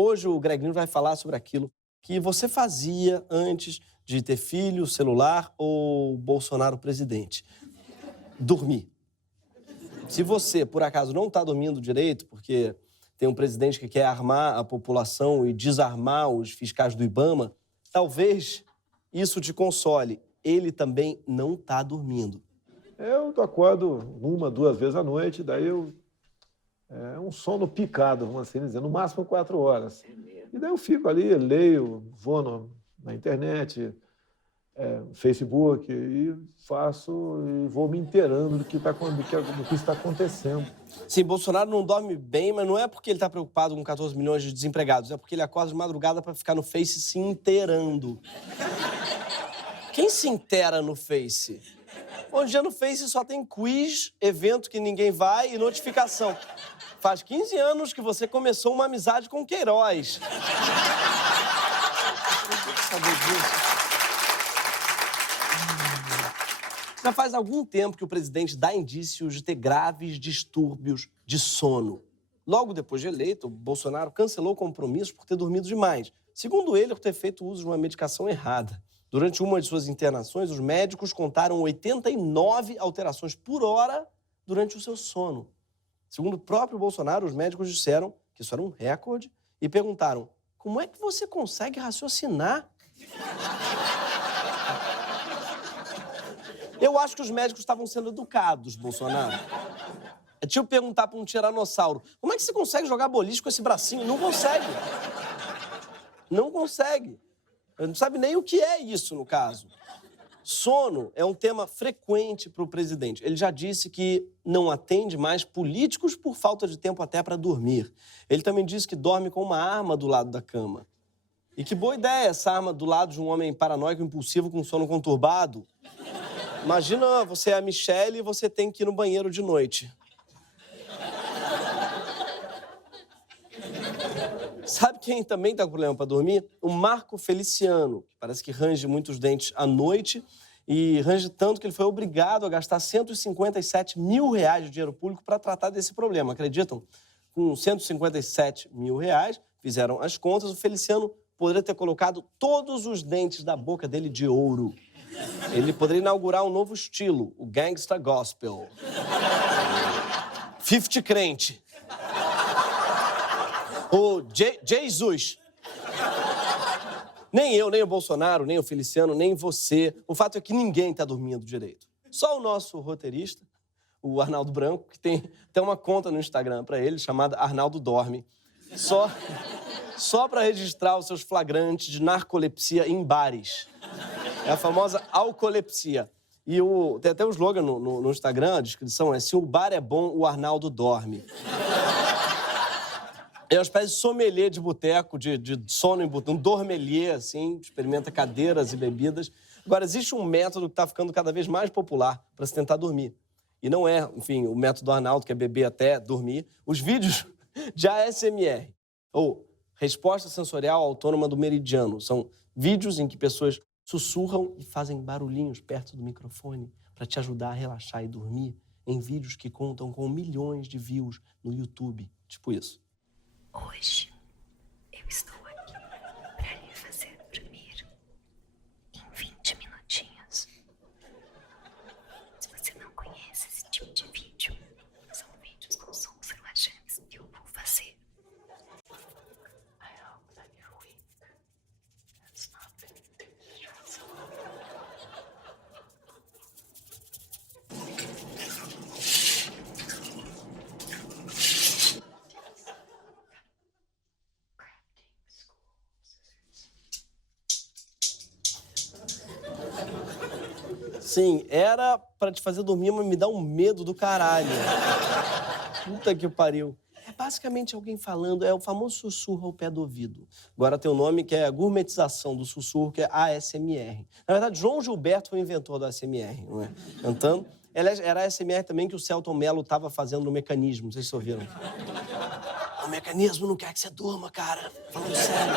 Hoje o Greginho vai falar sobre aquilo que você fazia antes de ter filho, celular ou Bolsonaro presidente. Dormir. Se você, por acaso, não está dormindo direito, porque tem um presidente que quer armar a população e desarmar os fiscais do IBAMA, talvez isso te console. Ele também não está dormindo. Eu acordo 1, 2 vezes à noite, daí é um sono picado, vamos assim dizer, no máximo 4 horas. E daí eu fico ali, leio, vou na internet, Facebook, e faço e vou me inteirando do que está acontecendo. Sim, Bolsonaro não dorme bem, mas não é porque ele está preocupado com 14 milhões de desempregados, é porque ele acorda de madrugada para ficar no Face se inteirando. Quem se inteira no Face? Hoje em dia no Face só tem quiz, evento que ninguém vai e notificação. Faz 15 anos que você começou uma amizade com o Queiroz. Saber disso. Já faz algum tempo que o presidente dá indícios de ter graves distúrbios de sono. Logo depois de eleito, Bolsonaro cancelou compromissos por ter dormido demais. Segundo ele, por ter feito uso de uma medicação errada. Durante uma de suas internações, os médicos contaram 89 alterações por hora durante o seu sono. Segundo o próprio Bolsonaro, os médicos disseram que isso era um recorde e perguntaram: como é que você consegue raciocinar? Eu acho que os médicos estavam sendo educados, Bolsonaro. É tipo perguntar para um tiranossauro: como é que você consegue jogar boliche com esse bracinho? Não consegue. Não consegue. Não sabe nem o que é isso, no caso. Sono é um tema frequente para o presidente. Ele já disse que não atende mais políticos por falta de tempo até para dormir. Ele também disse que dorme com uma arma do lado da cama. E que boa ideia essa arma do lado de um homem paranoico, impulsivo, com sono conturbado. Imagina você é a Michelle e você tem que ir no banheiro de noite. Sabe quem também tá com problema para dormir? O Marco Feliciano, que parece que range muitos dentes à noite e range tanto que ele foi obrigado a gastar 157 mil reais de dinheiro público para tratar desse problema. Acreditam? Com 157 mil reais, fizeram as contas, o Feliciano poderia ter colocado todos os dentes da boca dele de ouro. Ele poderia inaugurar um novo estilo, o Gangsta Gospel. 50 crente. O Jesus. Nem eu, nem o Bolsonaro, nem o Feliciano, nem você. O fato é que ninguém tá dormindo direito. Só o nosso roteirista, o Arnaldo Branco, que tem uma conta no Instagram pra ele, chamada Arnaldo Dorme. Só pra registrar os seus flagrantes de narcolepsia em bares. É a famosa alcoolepsia. E tem até um slogan no Instagram, a descrição é: se o bar é bom, o Arnaldo dorme. É uma espécie de sommelier de boteco, de sono em boteco, um dormelier, assim, experimenta cadeiras e bebidas. Agora, existe um método que está ficando cada vez mais popular para se tentar dormir. E não é, enfim, o método do Arnaldo, que é beber até dormir. Os vídeos de ASMR, ou Resposta Sensorial Autônoma do Meridiano, são vídeos em que pessoas sussurram e fazem barulhinhos perto do microfone para te ajudar a relaxar e dormir, em vídeos que contam com milhões de views no YouTube. Tipo isso. Hoje, eu estou aqui para lhe fazer dormir em 20 minutinhos. Se você não conhece esse tipo de vídeo, são vídeos com sons relaxantes que eu vou fazer. I hope that your week has not been too stressful. Sim, era pra te fazer dormir, mas me dá um medo do caralho. Puta que pariu. É basicamente alguém falando, é o famoso sussurro ao pé do ouvido. Agora tem um nome que é a gourmetização do sussurro, que é ASMR. Na verdade, João Gilberto foi o inventor do ASMR, não é? Cantando. Era a ASMR também que o Selton Mello tava fazendo no Mecanismo, não sei se vocês ouviram. O Mecanismo não quer que você durma, cara. Falando sério.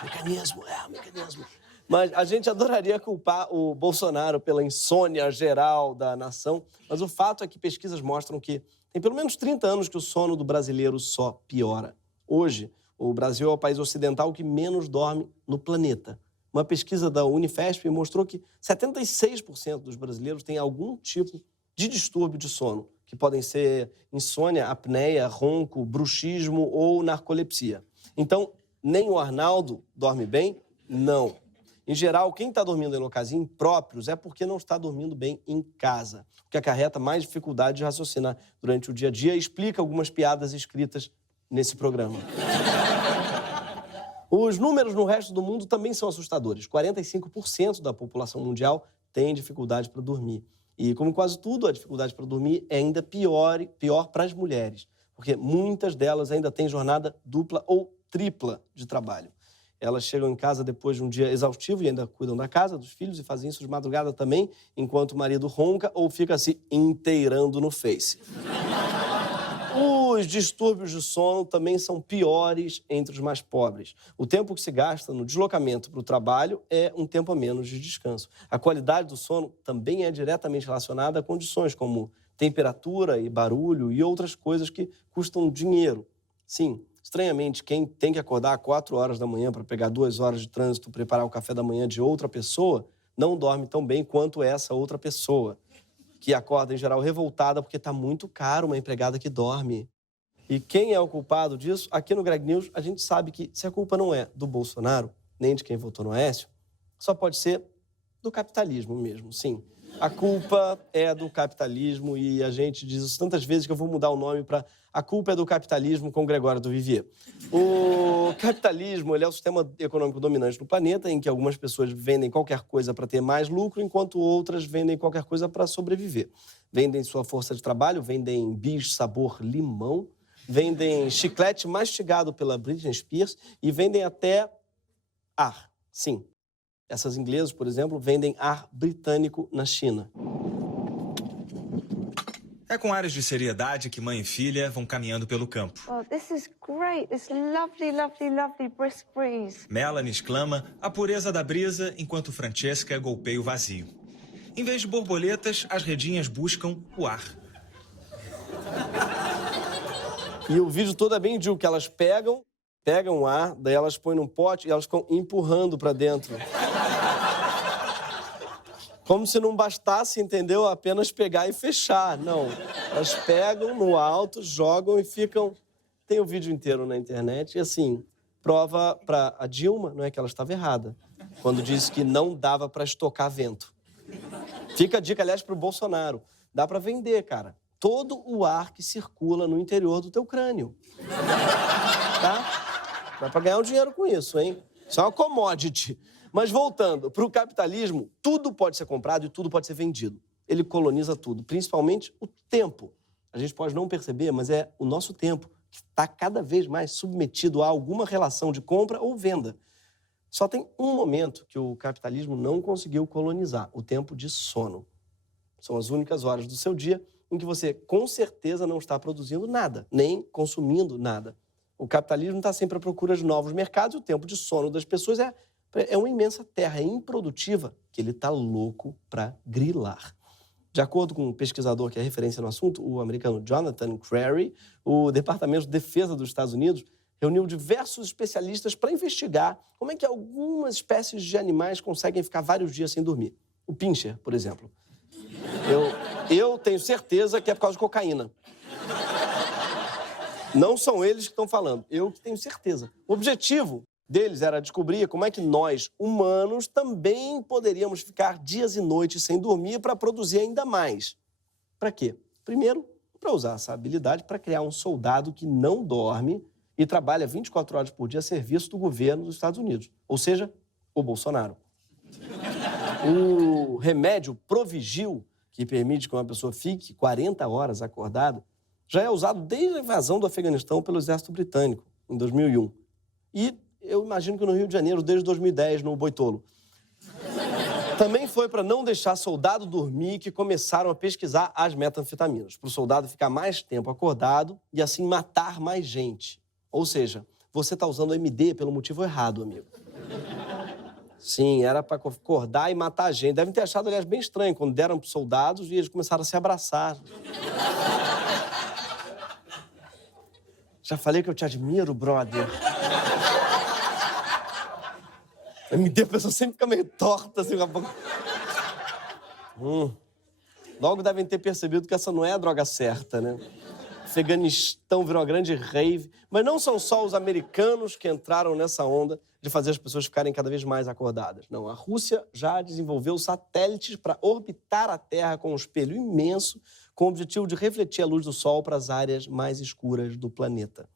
O Mecanismo. Mas a gente adoraria culpar o Bolsonaro pela insônia geral da nação, mas o fato é que pesquisas mostram que tem pelo menos 30 anos que o sono do brasileiro só piora. Hoje, O Brasil é o país ocidental que menos dorme no planeta. Uma pesquisa da Unifesp mostrou que 76% dos brasileiros têm algum tipo de distúrbio de sono, que podem ser insônia, apneia, ronco, bruxismo ou narcolepsia. Então, nem o Arnaldo dorme bem? Não. Em geral, quem está dormindo em locais impróprios é porque não está dormindo bem em casa, o que acarreta mais dificuldade de raciocinar durante o dia a dia e explica algumas piadas escritas nesse programa. Os números no resto do mundo também são assustadores. 45% da população mundial tem dificuldade para dormir. E, como quase tudo, a dificuldade para dormir é ainda pior para as mulheres, porque muitas delas ainda têm jornada dupla ou tripla de trabalho. Elas chegam em casa depois de um dia exaustivo e ainda cuidam da casa, dos filhos, e fazem isso de madrugada também, enquanto o marido ronca ou fica se inteirando no Face. Os distúrbios de sono também são piores entre os mais pobres. O tempo que se gasta no deslocamento para o trabalho é um tempo a menos de descanso. A qualidade do sono também é diretamente relacionada a condições como temperatura e barulho e outras coisas que custam dinheiro. Sim, estranhamente, quem tem que acordar às 4 horas da manhã para pegar 2 horas de trânsito, preparar o café da manhã de outra pessoa, não dorme tão bem quanto essa outra pessoa, que acorda, em geral, revoltada porque está muito caro uma empregada que dorme. E quem é o culpado disso? Aqui no Greg News, a gente sabe que se a culpa não é do Bolsonaro, nem de quem votou no Aécio, só pode ser do capitalismo mesmo, sim. A culpa é do capitalismo e a gente diz isso tantas vezes que eu vou mudar o nome para A Culpa é do Capitalismo com Gregório do Vivier. O capitalismo, ele é o sistema econômico dominante no planeta, em que algumas pessoas vendem qualquer coisa para ter mais lucro, enquanto outras vendem qualquer coisa para sobreviver. Vendem sua força de trabalho, vendem bis sabor limão, vendem chiclete mastigado pela Britney Spears e vendem até ar, sim. Essas inglesas, por exemplo, vendem ar britânico na China. É com ares de seriedade que mãe e filha vão caminhando pelo campo. Oh, this is great. This lovely, lovely, lovely brisk breeze. Melanie exclama a pureza da brisa, enquanto Francesca golpeia o vazio. Em vez de borboletas, as redinhas buscam o ar. E o vídeo todo é bem idiota, que elas pegam o ar, daí elas põem num pote e elas ficam empurrando para dentro. Como se não bastasse, entendeu? Apenas pegar e fechar. Não. Elas pegam no alto, jogam e ficam... Tem o vídeo inteiro na internet. E, assim, prova para a Dilma, não é que ela estava errada, quando disse que não dava para estocar vento. Fica a dica, aliás, para o Bolsonaro. Dá para vender, cara. Todo o ar que circula no interior do teu crânio. Tá? Dá para ganhar um dinheiro com isso, hein? Isso é uma commodity. Mas voltando, para o capitalismo, tudo pode ser comprado e tudo pode ser vendido. Ele coloniza tudo, principalmente o tempo. A gente pode não perceber, mas é o nosso tempo que está cada vez mais submetido a alguma relação de compra ou venda. Só tem um momento que o capitalismo não conseguiu colonizar, o tempo de sono. São as únicas horas do seu dia em que você, com certeza, não está produzindo nada, nem consumindo nada. O capitalismo está sempre à procura de novos mercados e o tempo de sono das pessoas é uma imensa terra improdutiva que ele está louco para grilar. De acordo com um pesquisador que é referência no assunto, o americano Jonathan Crary, o Departamento de Defesa dos Estados Unidos reuniu diversos especialistas para investigar como é que algumas espécies de animais conseguem ficar vários dias sem dormir. O pincher, por exemplo. Eu tenho certeza que é por causa de cocaína. Não são eles que estão falando, eu que tenho certeza. O objetivo deles era descobrir como é que nós, humanos, também poderíamos ficar dias e noites sem dormir para produzir ainda mais. Para quê? Primeiro, para usar essa habilidade para criar um soldado que não dorme e trabalha 24 horas por dia a serviço do governo dos Estados Unidos, ou seja, o Bolsonaro. O remédio Provigil, que permite que uma pessoa fique 40 horas acordada, já é usado desde a invasão do Afeganistão pelo exército britânico, em 2001. E eu imagino que no Rio de Janeiro, desde 2010, no Boitolo. Também foi para não deixar soldado dormir que começaram a pesquisar as metanfetaminas, para o soldado ficar mais tempo acordado e assim matar mais gente. Ou seja, você está usando MD pelo motivo errado, amigo. Sim, era para acordar e matar a gente. Devem ter achado, aliás, bem estranho, quando deram para os soldados e eles começaram a se abraçar. Já falei que eu te admiro, brother. A MD, a pessoa sempre fica meio torta, assim, daqui a pouco. Logo devem ter percebido que essa não é a droga certa, né? O Afeganistão virou uma grande rave. Mas não são só os americanos que entraram nessa onda de fazer as pessoas ficarem cada vez mais acordadas. Não, a Rússia já desenvolveu satélites para orbitar a Terra com um espelho imenso, com o objetivo de refletir a luz do Sol para as áreas mais escuras do planeta.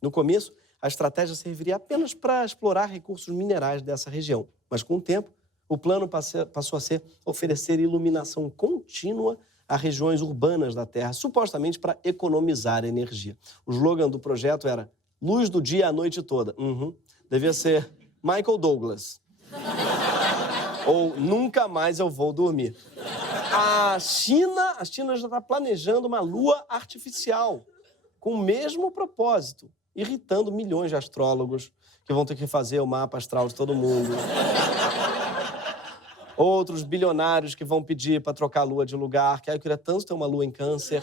No começo, a estratégia serviria apenas para explorar recursos minerais dessa região. Mas, com o tempo, o plano passou a ser oferecer iluminação contínua a regiões urbanas da Terra, supostamente para economizar energia. O slogan do projeto era luz do dia a noite toda. Devia ser Michael Douglas. Ou nunca mais eu vou dormir. A China já está planejando uma lua artificial com o mesmo propósito, irritando milhões de astrólogos que vão ter que fazer o mapa astral de todo mundo. Outros bilionários que vão pedir para trocar a lua de lugar, que eu queria tanto ter uma lua em Câncer.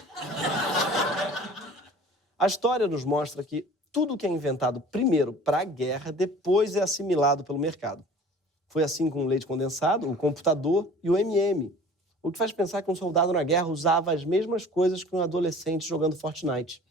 A história nos mostra que tudo que é inventado primeiro para a guerra, depois é assimilado pelo mercado. Foi assim com o leite condensado, o computador e o MM. O que faz pensar que um soldado na guerra usava as mesmas coisas que um adolescente jogando Fortnite.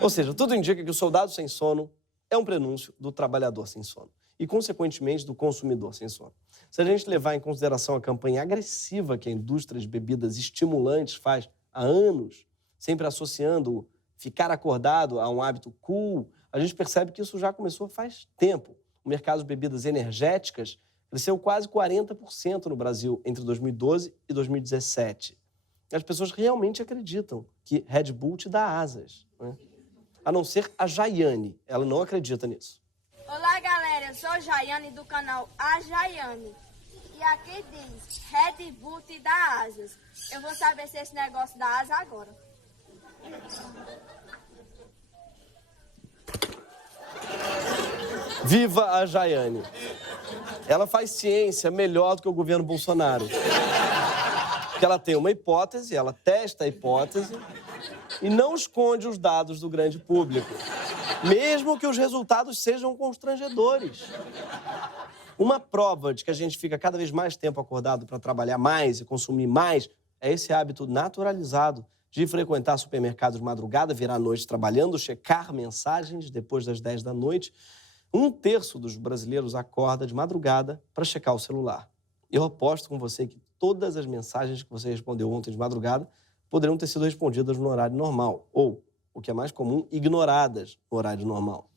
Ou seja, tudo indica que o soldado sem sono é um prenúncio do trabalhador sem sono e, consequentemente, do consumidor sem sono. Se a gente levar em consideração a campanha agressiva que a indústria de bebidas estimulantes faz há anos, sempre associando o ficar acordado a um hábito cool, a gente percebe que isso já começou faz tempo. O mercado de bebidas energéticas cresceu quase 40% no Brasil entre 2012 e 2017. As pessoas realmente acreditam que Red Bull te dá asas, né? A não ser a Jaiane, ela não acredita nisso. Olá, galera, eu sou a Jaiane do canal A Jaiane. E aqui diz, Red Bull te dá asas. Eu vou saber se esse negócio dá asa agora. Viva a Jaiane. Ela faz ciência melhor do que o governo Bolsonaro. Porque ela tem uma hipótese, ela testa a hipótese e não esconde os dados do grande público, mesmo que os resultados sejam constrangedores. Uma prova de que a gente fica cada vez mais tempo acordado para trabalhar mais e consumir mais é esse hábito naturalizado de frequentar supermercados de madrugada, virar a noite trabalhando, checar mensagens depois das 10 da noite. 1/3 dos brasileiros acorda de madrugada para checar o celular. Eu aposto com você que todas as mensagens que você respondeu ontem de madrugada poderiam ter sido respondidas no horário normal, ou, o que é mais comum, ignoradas no horário normal.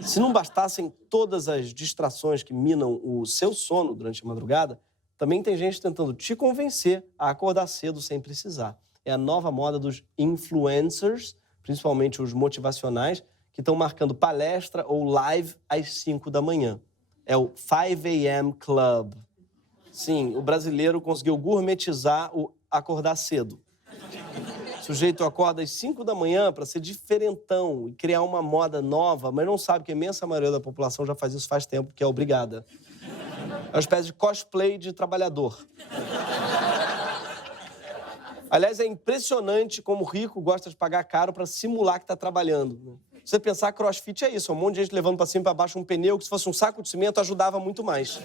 Se não bastassem todas as distrações que minam o seu sono durante a madrugada, também tem gente tentando te convencer a acordar cedo sem precisar. É a nova moda dos influencers, principalmente os motivacionais, que estão marcando palestra ou live às 5 da manhã. É o 5 a.m. Club. Sim, o brasileiro conseguiu gourmetizar o acordar cedo. O sujeito acorda às 5 da manhã para ser diferentão e criar uma moda nova, mas não sabe que a imensa maioria da população já faz isso faz tempo, que é obrigada. É uma espécie de cosplay de trabalhador. Aliás, é impressionante como o rico gosta de pagar caro para simular que está trabalhando. Se você pensar, crossfit é isso, um monte de gente levando para cima e para baixo um pneu que, se fosse um saco de cimento, ajudava muito mais.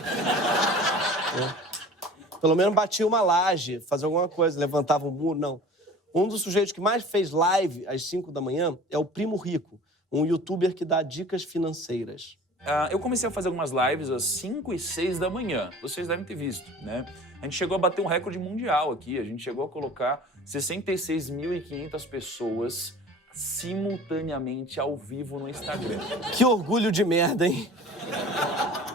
Pelo menos batia uma laje, fazia alguma coisa, levantava um muro, não. Um dos sujeitos que mais fez live às 5 da manhã é o Primo Rico, um youtuber que dá dicas financeiras. Eu comecei a fazer algumas lives às 5 e 6 da manhã, vocês devem ter visto, né? A gente chegou a bater um recorde mundial aqui, a gente chegou a colocar 66.500 pessoas simultaneamente ao vivo no Instagram. Que orgulho de merda, hein?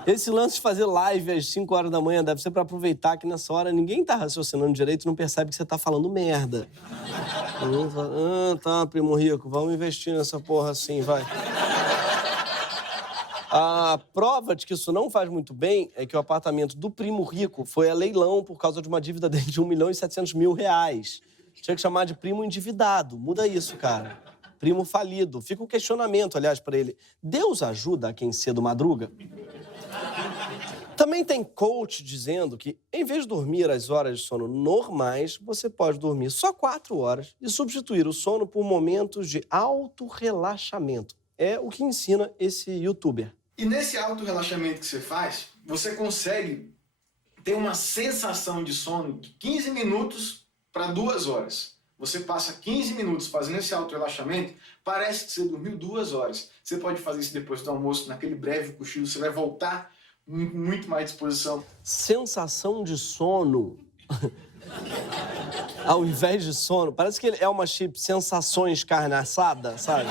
Esse lance de fazer live às 5 horas da manhã deve ser pra aproveitar que nessa hora ninguém tá raciocinando direito e não percebe que você tá falando merda. Tá, Primo Rico, vamos investir nessa porra assim, vai. A prova de que isso não faz muito bem é que o apartamento do Primo Rico foi a leilão por causa de uma dívida dele de R$1.700.000. Tinha que chamar de primo endividado. Muda isso, cara. Primo falido. Fica o questionamento, aliás, para ele. Deus ajuda a quem cedo madruga? Também tem coach dizendo que, em vez de dormir as horas de sono normais, você pode dormir só 4 horas e substituir o sono por momentos de autorrelaxamento. É o que ensina esse youtuber. E nesse auto-relaxamento que você faz, você consegue ter uma sensação de sono de 15 minutos para 2 horas. Você passa 15 minutos fazendo esse auto-relaxamento, parece que você dormiu 2 horas. Você pode fazer isso depois do almoço, naquele breve cochilo, você vai voltar com muito mais disposição. Sensação de sono. Ao invés de sono, parece que é uma chip sensações carne assada, sabe?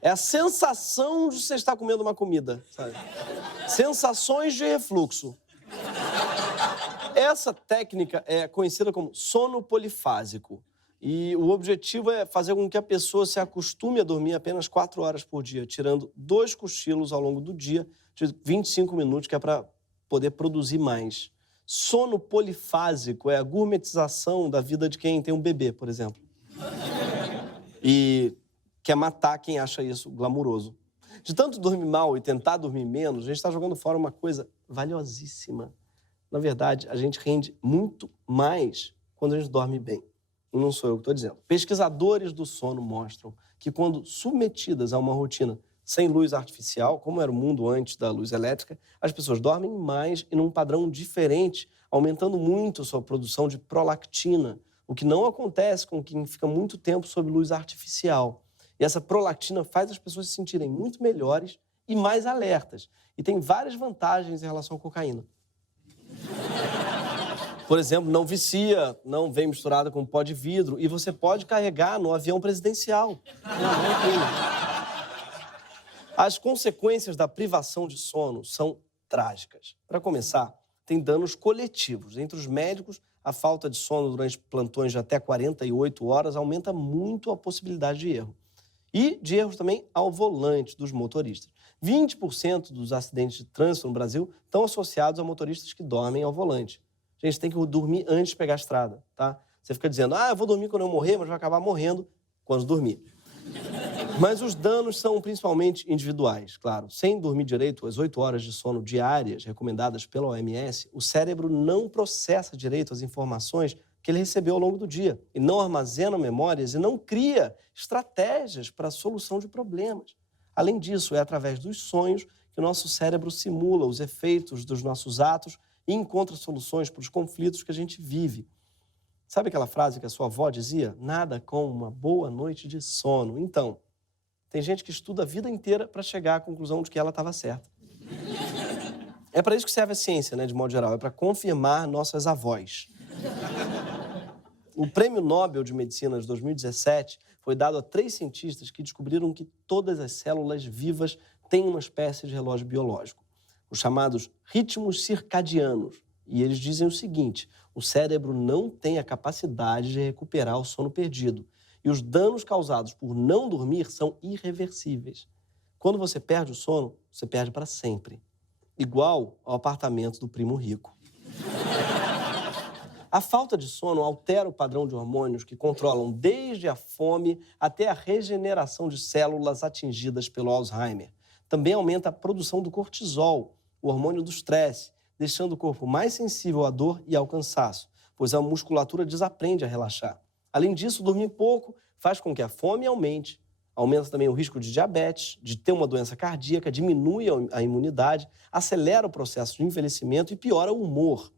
É a sensação de você estar comendo uma comida, sabe? Sensações de refluxo. Essa técnica é conhecida como sono polifásico. E o objetivo é fazer com que a pessoa se acostume a dormir apenas 4 horas por dia, tirando 2 cochilos ao longo do dia, de 25 minutos, que é para poder produzir mais. Sono polifásico é a gourmetização da vida de quem tem um bebê, por exemplo. E quer matar quem acha isso glamuroso. De tanto dormir mal e tentar dormir menos, a gente está jogando fora uma coisa valiosíssima. Na verdade, a gente rende muito mais quando a gente dorme bem. E não sou eu que estou dizendo. Pesquisadores do sono mostram que quando submetidas a uma rotina sem luz artificial, como era o mundo antes da luz elétrica, as pessoas dormem mais e num padrão diferente, aumentando muito a sua produção de prolactina, o que não acontece com quem fica muito tempo sob luz artificial. E essa prolactina faz as pessoas se sentirem muito melhores e mais alertas. E tem várias vantagens em relação à cocaína. Por exemplo, não vicia, não vem misturada com pó de vidro e você pode carregar no avião presidencial. As consequências da privação de sono são trágicas. Para começar, tem danos coletivos. Entre os médicos, a falta de sono durante plantões de até 48 horas aumenta muito a possibilidade de erro. E de erros também ao volante dos motoristas. 20% dos acidentes de trânsito no Brasil estão associados a motoristas que dormem ao volante. Gente, tem que dormir antes de pegar a estrada, tá? Você fica dizendo, eu vou dormir quando eu morrer, mas vai acabar morrendo quando dormir. Mas os danos são principalmente individuais, claro. Sem dormir direito, as 8 horas de sono diárias recomendadas pela OMS, o cérebro não processa direito as informações que ele recebeu ao longo do dia. E não armazena memórias e não cria estratégias para a solução de problemas. Além disso, é através dos sonhos que o nosso cérebro simula os efeitos dos nossos atos e encontra soluções para os conflitos que a gente vive. Sabe aquela frase que a sua avó dizia? Nada como uma boa noite de sono. Então, tem gente que estuda a vida inteira para chegar à conclusão de que ela estava certa. É para isso que serve a ciência, né, de modo geral. É para confirmar nossas avós. O Prêmio Nobel de Medicina de 2017 foi dado a 3 cientistas que descobriram que todas as células vivas têm uma espécie de relógio biológico, os chamados ritmos circadianos. E eles dizem o seguinte, o cérebro não tem a capacidade de recuperar o sono perdido. E os danos causados por não dormir são irreversíveis. Quando você perde o sono, você perde para sempre. Igual ao apartamento do primo rico. A falta de sono altera o padrão de hormônios que controlam desde a fome até a regeneração de células atingidas pelo Alzheimer. Também aumenta a produção do cortisol, o hormônio do estresse, deixando o corpo mais sensível à dor e ao cansaço, pois a musculatura desaprende a relaxar. Além disso, dormir pouco faz com que a fome aumente, aumenta também o risco de diabetes, de ter uma doença cardíaca, diminui a imunidade, acelera o processo de envelhecimento e piora o humor.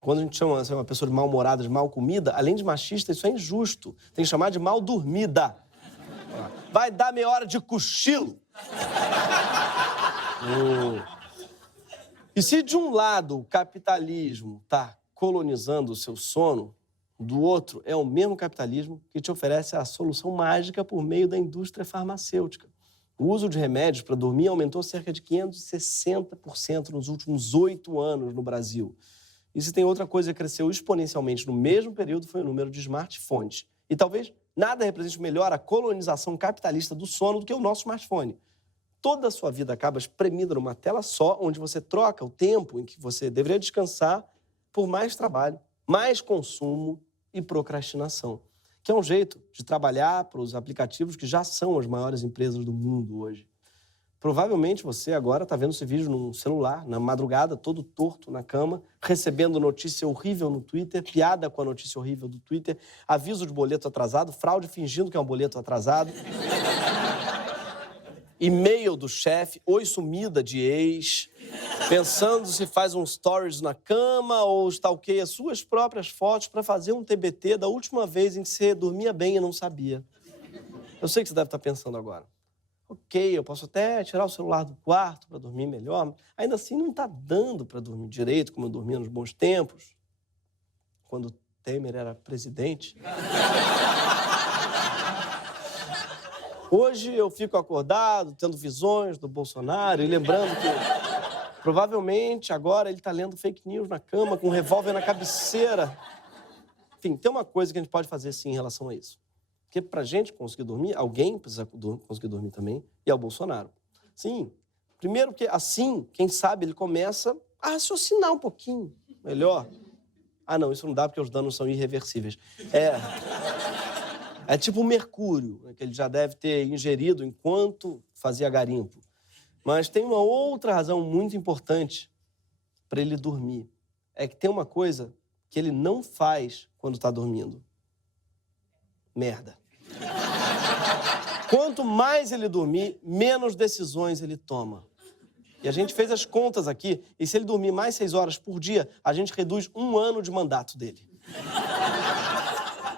Quando a gente chama uma pessoa de mal-humorada, de mal comida, além de machista, isso é injusto. Tem que chamar de mal dormida. Vai dar meia hora de cochilo. E se de um lado o capitalismo está colonizando o seu sono, do outro é o mesmo capitalismo que te oferece a solução mágica por meio da indústria farmacêutica. O uso de remédios para dormir aumentou cerca de 560% nos últimos 8 anos no Brasil. E se tem outra coisa que cresceu exponencialmente no mesmo período foi o número de smartphones. E talvez nada represente melhor a colonização capitalista do sono do que o nosso smartphone. Toda a sua vida acaba espremida numa tela só, onde você troca o tempo em que você deveria descansar por mais trabalho, mais consumo e procrastinação, que é um jeito de trabalhar para os aplicativos que já são as maiores empresas do mundo hoje. Provavelmente você agora está vendo esse vídeo no celular, na madrugada, todo torto na cama, recebendo notícia horrível no Twitter, piada com a notícia horrível do Twitter, aviso de boleto atrasado, fraude fingindo que é um boleto atrasado. e-mail do chefe, oi sumida de ex, pensando se faz um stories na cama ou stalkeia suas próprias fotos para fazer um TBT da última vez em que você dormia bem e não sabia. Eu sei que você deve estar pensando agora. Ok, eu posso até tirar o celular do quarto para dormir melhor, mas ainda assim não está dando para dormir direito, como eu dormia nos bons tempos, quando Temer era presidente. Hoje eu fico acordado, tendo visões do Bolsonaro e lembrando que provavelmente agora ele está lendo fake news na cama, com um revólver na cabeceira. Enfim, tem uma coisa que a gente pode fazer sim em relação a isso. Porque pra gente conseguir dormir, alguém precisa conseguir dormir também, e é o Bolsonaro. Sim, primeiro porque assim, quem sabe, ele começa a raciocinar um pouquinho melhor. Ah, não, isso não dá porque os danos são irreversíveis. É tipo o mercúrio, né, que ele já deve ter ingerido enquanto fazia garimpo. Mas tem uma outra razão muito importante para ele dormir. É que tem uma coisa que ele não faz quando está dormindo. Merda. Quanto mais ele dormir, menos decisões ele toma. E a gente fez as contas aqui, e se ele dormir mais 6 horas por dia, a gente reduz 1 ano de mandato dele.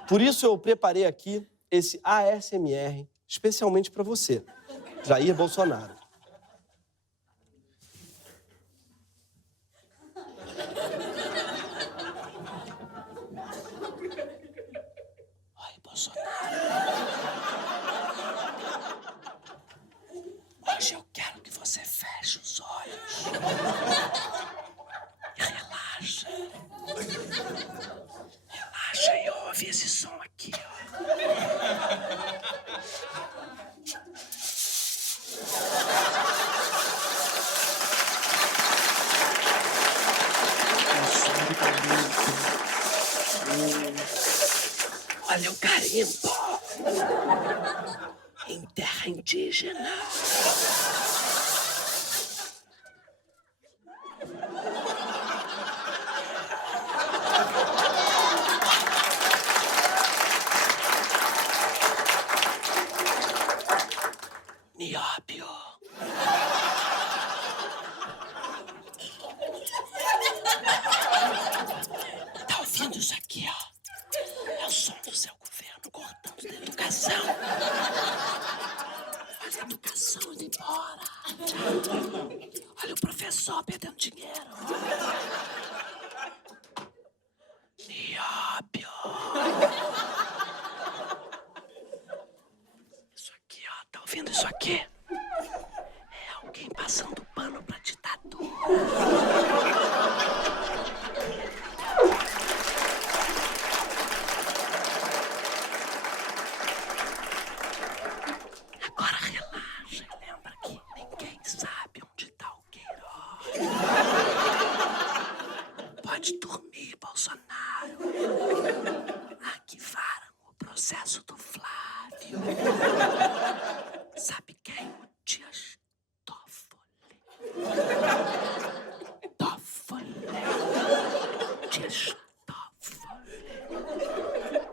Por isso eu preparei aqui esse ASMR especialmente para você, Jair Bolsonaro. Oi, Bolsonaro. Hoje eu quero que você feche os olhos e relaxa. Relaxa e ouve esse som aqui, ó. Olha o garimpo em terra indígena. Nióbio. Tá ouvindo isso aqui, ó? É o som do seu governo cortando da educação. Olha a educação indo embora. Olha o professor perdendo dinheiro. Nióbio. Isso aqui, ó. Tá ouvindo isso aqui? É alguém passando pano pra ditadura. Agora relaxa e lembra que ninguém sabe onde tá o Queiroz. Pode dormir, Bolsonaro. Arquivaram o processo do Flávio. Sabe quem? O Dias Toffoli. Dias Toffoli.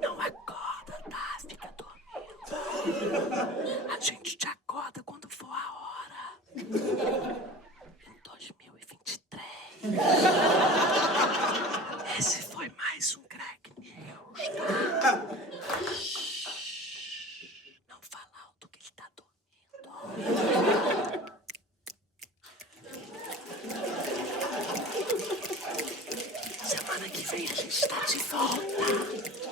Não acorda, tá? Fica dormindo. A gente te acorda quando for a hora. Em 2023. Esse foi mais um Greg News, tá? Não fala alto que ele tá dormindo. Semana que vem a gente tá de volta.